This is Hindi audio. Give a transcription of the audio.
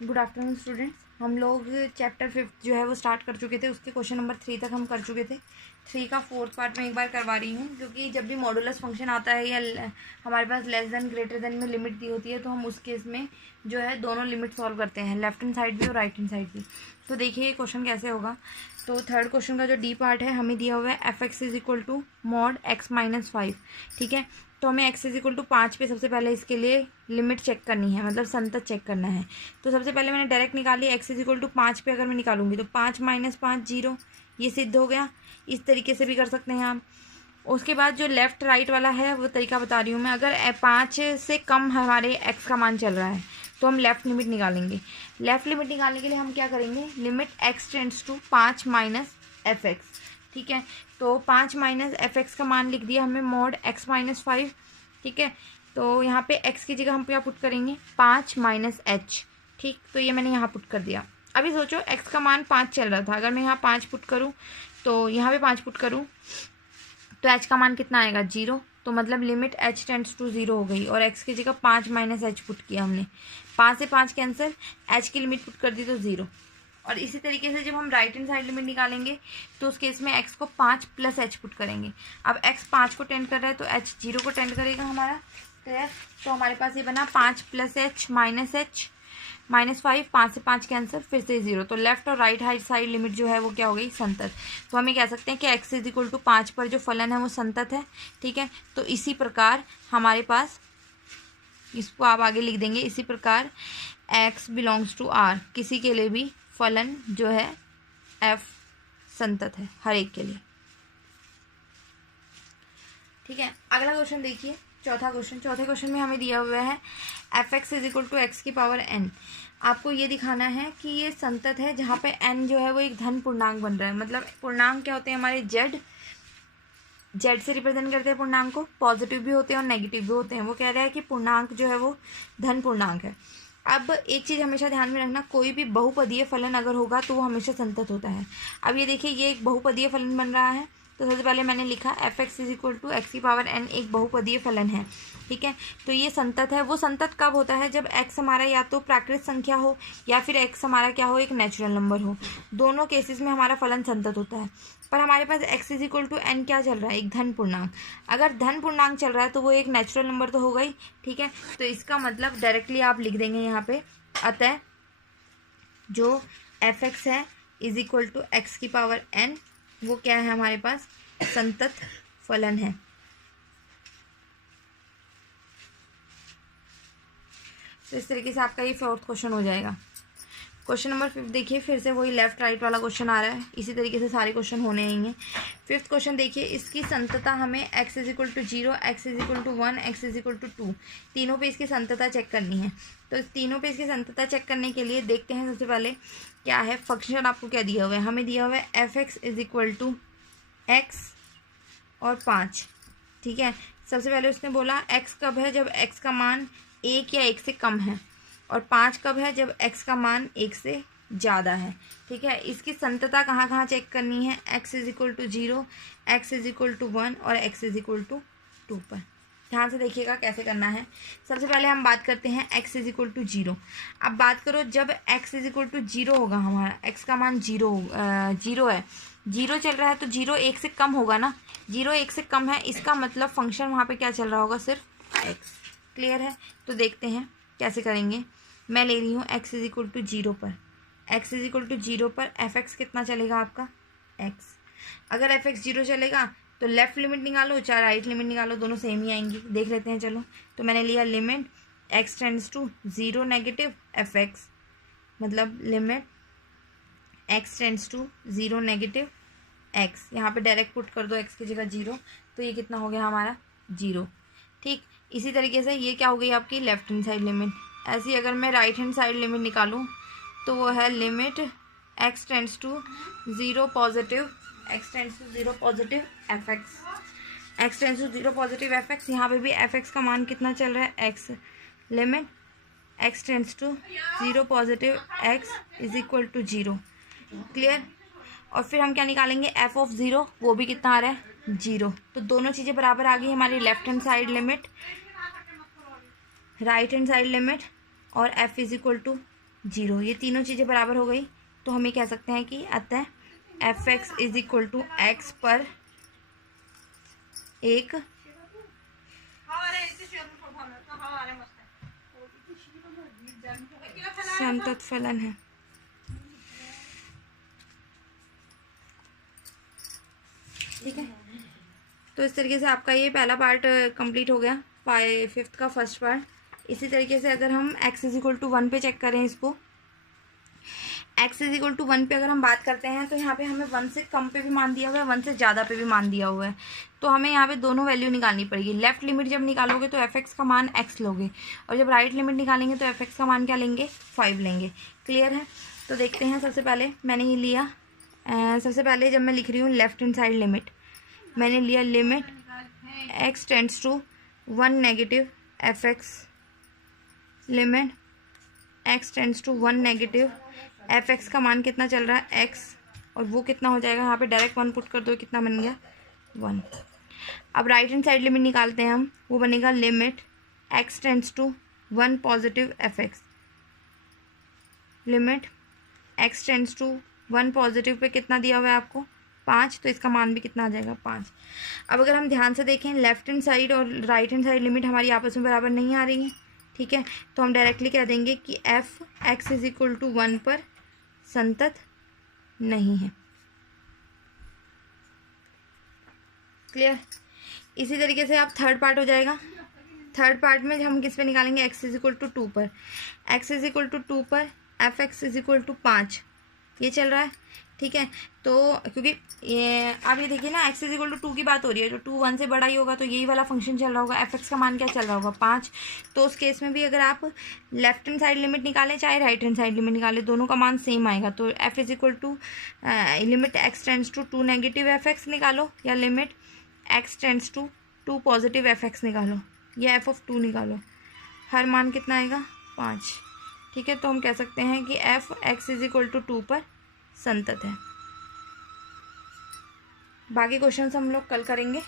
Good afternoon students. हम लोग चैप्टर 5 जो है वो स्टार्ट कर चुके थे, उसके क्वेश्चन नंबर 3 तक हम कर चुके थे। 3 का 4th पार्ट में एक बार करवा रही हूँ, क्योंकि जब भी मॉडुलस फंक्शन आता है या हमारे पास लेस देन ग्रेटर देन में लिमिट दी होती है, तो हम उस केस में जो है दोनों लिमिट सॉल्व करते हैं, लेफ्ट हैंड साइड भी और राइट हैंड साइड भी। तो देखिए ये क्वेश्चन कैसे होगा। तो थर्ड क्वेश्चन का जो डी पार्ट है हमें दिया हुआ है f(x) is to mod x-5। ठीक है, तो हमें x इज 5 पे सबसे पहले इसके लिए लिमिट चेक करनी है, मतलब संतत चेक करना है। तो सबसे पहले मैंने डायरेक्ट निकाली, x इज 5 पे अगर मैं निकालूंगी तो 5 - 5 0, ये सिद्ध हो गया। इस तरीके से भी कर सकते हैं आप। उसके बाद जो लेफ़्ट राइट वाला है वो तरीका बता रही हूँ मैं। अगर 5 से कम हमारे x का मान चल रहा है तो हम लेफ़्ट लिमिट निकालेंगे। लेफ़्ट लिमिट निकालने के लिए हम क्या करेंगे, limit x tends to 5 - f(x). ठीक है, तो 5 - f(x) का मान लिख दिया हमने मॉड x-5। ठीक है, तो यहाँ पे x की जगह हम क्या पुट करेंगे, 5 - h। ठीक, तो ये मैंने यहाँ पुट कर दिया। अभी सोचो x का मान 5 चल रहा था, अगर मैं यहाँ 5 पुट करूँ तो यहाँ पे 5 पुट करूँ तो h का मान कितना आएगा, 0। तो मतलब लिमिट h टेंड्स टू 0 हो गई, और x की जगह 5 - h पुट किया हमने। 5 से 5 कैंसिल, h की लिमिट पुट कर दी तो 0। और इसी तरीके से जब हम राइट हैंड साइड लिमिट निकालेंगे तो उस केस में x को 5 + h पुट करेंगे। अब x 5 को टेंड कर रहा है तो h 0 को टेंड करेगा हमारा। क्लियर, तो हमारे पास ये बना 5 + h -5, 5 से 5 कैंसिल, फिर से 0। तो लेफ्ट और राइट हैंड साइड लिमिट जो है वो क्या हो गई, संतत। तो हम ये कह सकते हैं कि x इज 5 पर जो फलन है वो संतत है। ठीक है, तो इसी प्रकार हमारे पास, इसको आप आगे लिख देंगे, इसी प्रकार x बिलोंग्स टू r, किसी के लिए भी फलन जो है f संतत है, हर एक के लिए। ठीक है, अगला क्वेश्चन देखिए, चौथा क्वेश्चन। चौथे क्वेश्चन में हमें दिया हुआ है f(x) इज टू x⁴n। आपको ये दिखाना है कि ये संतत है जहाँ पे n जो है वो एक धन पूर्णांक बन रहा है। मतलब पूर्णांक क्या होते हैं हमारे, जेड से रिप्रेजेंट करते हैं पूर्णांक को। पॉजिटिव भी होते हैं और नेगेटिव भी होते हैं। वो कह रहा है कि पूर्णांक जो है वो धन पूर्णांक है। अब एक चीज़ हमेशा ध्यान में रखना, कोई भी बहुपदीय फलन अगर होगा तो वो हमेशा संतत होता है। अब ये देखिए, ये एक बहुपदीय फलन बन रहा है, तो सबसे पहले मैंने लिखा f(x) इज टू x⁴n एक बहुपदीय फलन है। ठीक है, तो ये संतत है। वो संतत कब होता है, जब x हमारा या तो प्राकृत संख्या हो या फिर x हमारा क्या हो, एक नेचुरल नंबर हो। दोनों केसेस में हमारा फलन संतत होता है। पर हमारे पास x इज टू n क्या चल रहा है, एक धन पूर्णांक। अगर धन पूर्णांक चल रहा है तो वो एक नेचुरल नंबर तो होगा ही। ठीक है, तो इसका मतलब डायरेक्टली आप लिख देंगे यहाँ पे, अतः जो f(x) है इज इक्वल टू x⁴n, वो क्या है हमारे पास, संतत फलन है। तो इस तरीके से आपका ये 4th क्वेश्चन हो जाएगा। क्वेश्चन नंबर 5 देखिए, फिर से वही लेफ्ट राइट वाला क्वेश्चन आ रहा है। इसी तरीके से सारे क्वेश्चन होने हैं। 5th क्वेश्चन देखिए, इसकी संतता हमें x is 0, x is 1, x is 2, तीनों पे इसकी संतता चेक करनी है। तो इस तीनों पे इसकी संतता चेक करने के लिए देखते हैं सबसे पहले क्या है फंक्शन। आपको क्या दिया हुआ है, हमें दिया हुआ है f(x) इज x और 5। ठीक है, सबसे पहले उसने बोला x कब है, जब x का मान 1 या 1 से कम है, और 5 कब है, जब x का मान 1 से ज़्यादा है। ठीक है, इसकी संतता कहाँ कहाँ चेक करनी है, x इज 0, x इज 1 और x इज 2 पर। ध्यान से देखिएगा कैसे करना है। सबसे पहले हम बात करते हैं x इज 0। अब बात करो, जब x इज 0 होगा, हमारा x का मान 0 है, 0 चल रहा है, तो 0 1 से कम होगा ना। 0 1 से कम है, इसका मतलब फंक्शन वहाँ पे क्या चल रहा होगा, सिर्फ x। क्लियर है, तो देखते हैं कैसे करेंगे। मैं ले रही हूँ x इज 0 पर, x इज 0 पर f(x) कितना चलेगा आपका, x। अगर f(x) 0 चलेगा तो लेफ़्ट लिमिट निकालो चाहे राइट लिमिट निकालो, दोनों सेम ही आएंगी। देख लेते हैं, चलो। तो मैंने लिया limit x tends to 0 negative f(x), मतलब limit x tends to 0 negative x। यहाँ पे डायरेक्ट पुट कर दो x की जगह 0, तो ये कितना हो गया हमारा, 0। ठीक, इसी तरीके से ये क्या हो गई आपकी लेफ्ट हैंड साइड लिमिट। ऐसी अगर मैं राइट हैंड साइड लिमिट निकालूं तो वो है limit x tends to 0 positive f(x), x tends to 0 positive f(x). यहाँ पे भी f(x) का मान कितना चल रहा है, x। Limit x tends to 0 positive x is equal to 0। Clear, और फिर हम क्या निकालेंगे, f(0), वो भी कितना आ रहा है, 0। तो दोनों चीज़ें बराबर आ गई हमारी, left hand side limit, right hand side limit, और f इज इक्वल टू 0। ये तीनों चीज़ें बराबर हो गई तो हम ये कह सकते हैं कि अतः F X is equal to X पर एक संतत फलन है। ठीक है, तो इस तरीके से आपका ये पहला पार्ट कंप्लीट हो गया, 5th का फर्स्ट पार्ट। इसी तरीके से अगर हम x इज इक्वल टू 1 पे चेक करें इसको, x इज इक्वल टू 1 पे अगर हम बात करते हैं तो यहाँ पे हमें 1 से कम पे भी मान दिया हुआ है, 1 से ज़्यादा पे भी मान दिया हुआ है। तो हमें यहाँ पे दोनों वैल्यू निकालनी पड़ेगी। लेफ्ट लिमिट जब निकालोगे तो एफ एक्स का मान x लोगे, और जब राइट लिमिट निकालेंगे तो एफ एक्स का मान क्या लेंगे, 5 लेंगे। क्लियर है? तो देखते हैं, सबसे पहले मैंने ये लिया, सबसे पहले जब मैं लिख रही हूँ लेफ्ट हैंड साइड लिमिट, मैंने लिया limit x tends to 1 negative F X, limit x tends to 1 negative F X का मान कितना चल रहा है x, और वो कितना हो जाएगा, यहाँ पे डायरेक्ट 1 पुट कर दो, कितना बन गया 1। अब राइट हैंड साइड लिमिट निकालते हैं हम, वो बनेगा limit x tends to 1 positive F X, limit x tends to 1 positive पे कितना दिया हुआ है आपको 5, तो इसका मान भी कितना आ जाएगा 5। अब अगर हम ध्यान से देखें, लेफ्ट हैंड साइड और राइट हैंड साइड लिमिट हमारी आपस में बराबर नहीं आ रही है। ठीक है, तो हम डायरेक्टली कह देंगे कि F X is equal to 1 पर संतत नहीं है। क्लियर? इसी तरीके से आप थर्ड पार्ट हो जाएगा। थर्ड पार्ट में हम किस पे निकालेंगे, x इज इक्वल टू 2 पर, x इज इक्वल टू 2 पर F X is equal to 5, ये चल रहा है। ठीक है, तो क्योंकि ये आप ये देखिए ना, x इज इक्वल टू 2 की बात हो रही है, तो 2 1 से बड़ा ही होगा, तो यही वाला फंक्शन चल रहा होगा। एफ एक्स का मान क्या चल रहा होगा 5। तो उस केस में भी अगर आप लेफ्ट हैंड साइड लिमिट निकालें चाहे राइट हैंड साइड लिमिट निकालें, दोनों का मान सेम आएगा। तो F is equal to limit x tends to 2 negative F X निकालो, या limit x tends to 2 positive F X निकालो, या एफ ऑफ 2 निकालो, हर मान कितना आएगा 5। ठीक है, तो हम कह सकते हैं कि F X is equal to 2 पर संतत है। बाकी क्वेश्चंस हम लोग कल करेंगे।